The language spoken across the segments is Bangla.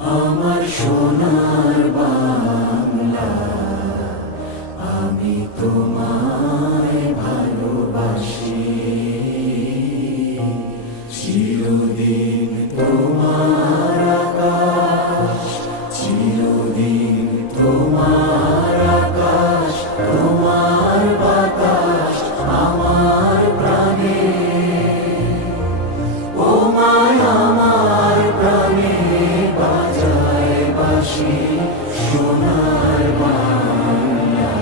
আমার সোনার বাংলা, আমি তোমায় ভালোবাসি। চিরদিন তোমার আকাশ, চিরদিন তোমার আকাশ, তোমার বাতাস আমার প্রাণে। ও মায় আমার প্রাণে বাজায় বাঁশি সোনার বাংলা,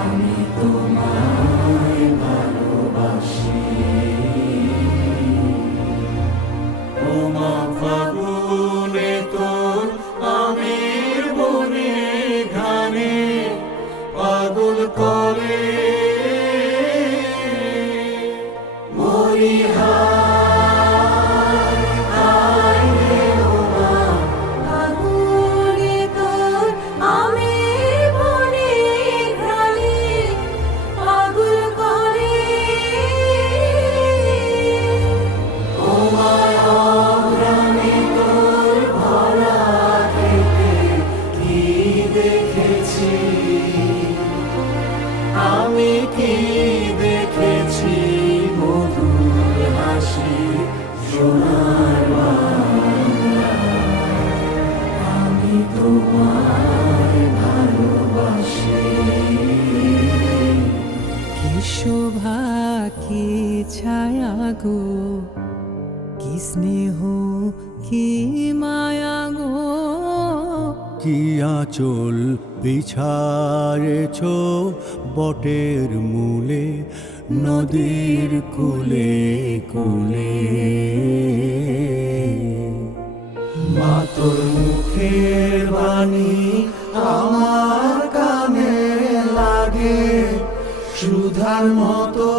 আমি তোমায় ভালোবাসি। ও মা ফাগুনে তোর আমের বনে ঘানে পাগল করে মরি হায় হায় রে। ও মা ফাগুনে তোর আমের বনে ঘ্রাণে পাগল করে। ও মা অগ্রাণে তোর ভরা খেতে কি দেখেছি আমি, কি দেখেছি মধুর হাসি সোনার বাংলা, আমি তোমায় ভালোবাসি। কি শোভা কি ছায়া গো, কি স্নেহ কি মায়া গো, কি আঁচল বিছারেছ বটের মূলে নদীর কূলে কূলে। মা তোর মুখের বাণী আমার কানে লাগে সুধার মতো।